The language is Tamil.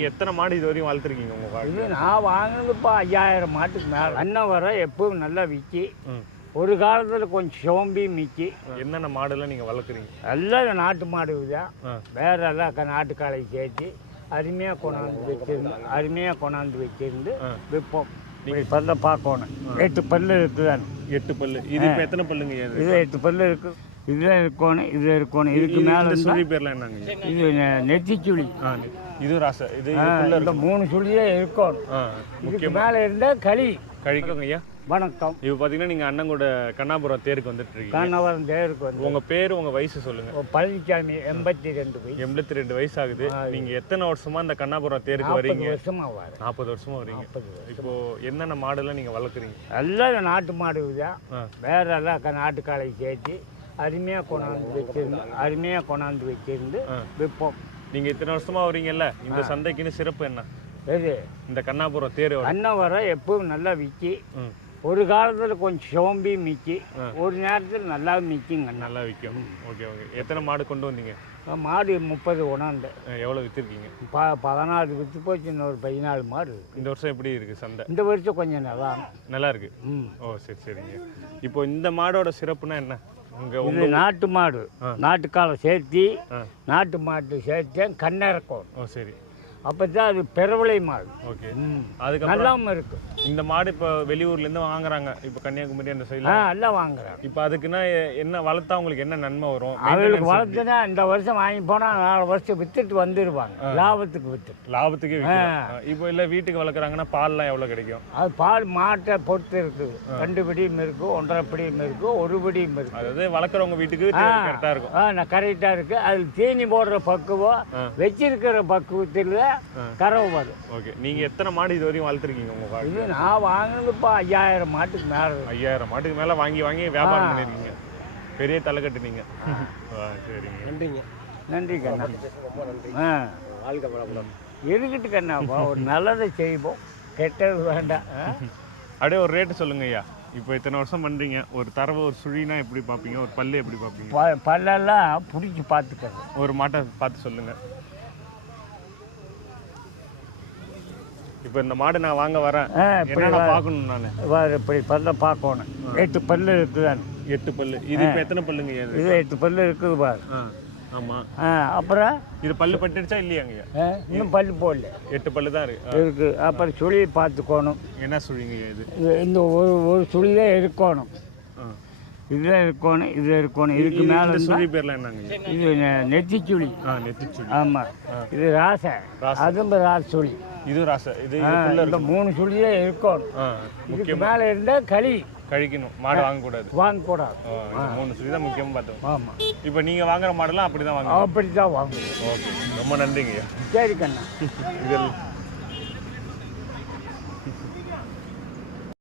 நீங்க எத்தனை மாடு இது வரையும் வளர்த்துருக்கீங்க உங்க இது வாழ்க்கையில நான் வாங்கினதுப்பா ஐயாயிரம் மாட்டுக்கு மேலே. அண்ணன் வர எப்பவும் நல்லா விக்கி ம். ஒரு காலத்தில் கொஞ்சம் சோம்பி மிக்கி என்னென்ன மாடெல்லாம் நீங்க வளர்க்குறீங்க? எல்லாம் நாட்டு மாடு தான். வேற எல்லாம் நாட்டு காளை சேர்த்து அருமையாக கொண்டாந்து வச்சிருந்து அருமையாக கொண்டாந்து வச்சிருந்து. விற்போம். இப்படி பல்ல பார்க்கணும். எட்டு பல்லு இருக்குதானே எட்டு பல்லு. இது எத்தனை பல்லுங்க? இது எட்டு பல்லு இருக்கு இதில் இருக்கணும் இதில் இருக்கணும். இதுக்கு மேலே சுழி பேர்லாம் என்னங்க? இது நெ- நெத்திச்சுழி ஆ, இது ராச இது இந்த மூணு சுழியே இருக்கணும். இதுக்கு மேலே இருந்தால் களி. கழிக்கோங்க ஐயா. வணக்கம். இப்போ பாத்தீங்கன்னா நீங்க அண்ணன் கூட கண்ணாபுரம் தேருக்கு வந்துட்டு இருக்கீங்க கண்ணவரம் தேருக்கு வந்து. உங்க பேரு உங்க வயசு சொல்லுங்க. பழனிசாமி எண்பத்தி ரெண்டு வயசு. எண்பத்தி ரெண்டு வயசு ஆகுது நீங்க எத்தனை வருஷமா இந்த கண்ணாபுரம் தேருக்கு வரீங்க? வருஷமா வரேன் நாற்பது வருஷமா வரீங்க. இப்போ என்னென்ன மாடெல்லாம் நீங்க வளர்க்குறீங்க? எல்லாம் நாட்டு மாடு. வேற எல்லாம் நாட்டு காளை சேர்த்து அருமையாக கொண்டாந்து வச்சிருந்து அருமையாக கொண்டாந்து வச்சிருந்து. விற்போம். நீங்க இத்தனை வருஷமா வரீங்கல்ல இந்த சந்தைக்குன்னு சிறப்பு என்ன? இது இந்த கண்ணாபுரம் அண்ணன் வர எப்பவும் நல்லா விக்கி ம், ஒரு காலத்தில் கொஞ்சம் சோம்பி மிக்கி ஒரு நேரத்தில் நல்லா மிக்கிங்க நல்லா விற்கும் ஓகே ஓகே. எத்தனை மாடு கொண்டு வந்தீங்க? மாடு முப்பது கொண்டாந்து. அஹ், எவ்வளவு வித்திருக்கீங்க? ப பதினாலு விற்று போச்சு இன்னொரு பதினாலு மாடு. இந்த வருஷம் எப்படி இருக்கு சந்தை? இந்த வருஷம் கொஞ்சம் நல்லா நல்லா இருக்கு? ம். ஓ சரி சரிங்க. இப்போ இந்த மாடோட சிறப்புனா என்ன? இது நாட்டு மாடு. நாட்டுக்காலை சேர்த்தி. நாட்டு மாட்டு சேர்த்தேன் கண்ணிறக்கும் சரி. அப்போ தான் அது பெருவிளை மாடு ஓகே. ம் அதுக்கப்புறம் நல்லாம இருக்கு. இந்த மாடு இப்போ வெளியூர்ல இருந்து வாங்குறாங்க. இப்போ கன்னியாகுமரி அந்த ஆ சைடுல எல்லாம் வாங்குறாங்க. இப்போ அதுக்குன்னா என்ன வளர்த்தா உங்களுக்கு என்ன நன்மை வரும்? Maintenance வளர்த்துனா இந்த வருஷம் வாங்கி போனால் நாலு வருஷம் வித்துட்டு வந்துடுவாங்க லாபத்துக்கு வித்துட்டு. லாபத்துக்கே இப்போ இல்லை வீட்டுக்கு வளர்க்குறாங்கன்னா பால்லாம் எவ்வளோ கிடைக்கும்? அது பால் மாட்டை பொறுத்து இருக்குது ரெண்டு பிடியும் இருக்குது ஒன்றரை பிடியும் இருக்குது ஒரு பிடியும் இருக்குது அதாவது வளர்க்குறவங்க வீட்டுக்கு கரெக்டாக இருக்கும். ஆ நான் கரெக்டாக இருக்குது அது தீனி போடுற பக்குவம் வச்சிருக்கிற பக்குவத்தில் கறவை வரும் ஓகே. நீங்கள் எத்தனை மாடு இது வரையும் வளர்த்துருக்கீங்க உங்கள் வாழ்க்கை இது நான் வாங்கினதுப்பா ஐயாயிரம் மாட்டுக்கு மேலே. ஐயாயிரம் மாட்டுக்கு மேலே வாங்கி வாங்கி வியாபாரம் பண்ணிருக்கீங்க. பெரிய தலை கட்டுனீங்க சரிங்க. நன்றிங்க. நன்றி கண்ணா. ஆ. இருக்கட்டு கண்ணாப்பா? ஒரு நல்லதை செய்வோம். கெட்டது வேண்டாம்? அப்படியே ஒரு ரேட்டு சொல்லுங்க ஐயா. இப்போ இத்தனை வருஷம் பண்றீங்க. ஒரு தரவு ஒரு சுழினா எப்படி பார்ப்பீங்க? ஒரு பல்லு எப்படி பார்ப்பீங்க? பல்லெல்லாம் பிடிச்சி பார்த்துக்கிறது ஒரு மாட்டை பார்த்து சொல்லுங்க. இப்போ இந்த மாடு நான் வாங்க வரேன். இப்படி பார்க்கணும் நான்? இப்படி பல்ல பார்க்கணும். எட்டு பல்லு இருக்குதானே எட்டு பல்லு. இது இப்போ எத்தனை பல்லுங்க இது? எட்டு பல்லு இருக்குது பாரு. ஆமாம் அப்புறம்? இது பல்லு பட்டுடுச்சா இல்லையாங்க இன்னும் பல்லு போடல. எட்டு பல்லு தான் இருக்கு இருக்கு. அப்புறம் சுழி பார்த்துக்கணும். என்ன சுழிங்க இது? இந்த ஒரு ஒரு சுழியே இருக்கணும். இதில் இருக்கணும் இதில் இருக்கணும் இதுக்கு இது- மேலே சுழி பேர்லாம் என்னங்க இது? நெ- நெத்தி சுழி ஆ நெத்தி சுழி ஆமாம் இது ராசை. அதுவும் ராச சுழி இது ராச. இது இந்த மூணு சுழியே இருக்கணும் இதுக்கு மேலே இருந்தால் களி. கழிக்கணும். மாடு வாங்கக்கூடாது. வாங்கக்கூடாது. மூணு சுழி தான் முக்கியமாக பார்த்தோம். ஆமாம் இப்போ நீங்கள் வாங்குற மாடெல்லாம் அப்படி தான் வாங்குறோம் அப்படி தான் வாங்கணும் ஓகே. ரொம்ப நன்றிங்க ஐயா சரி கண்ணா. இதில்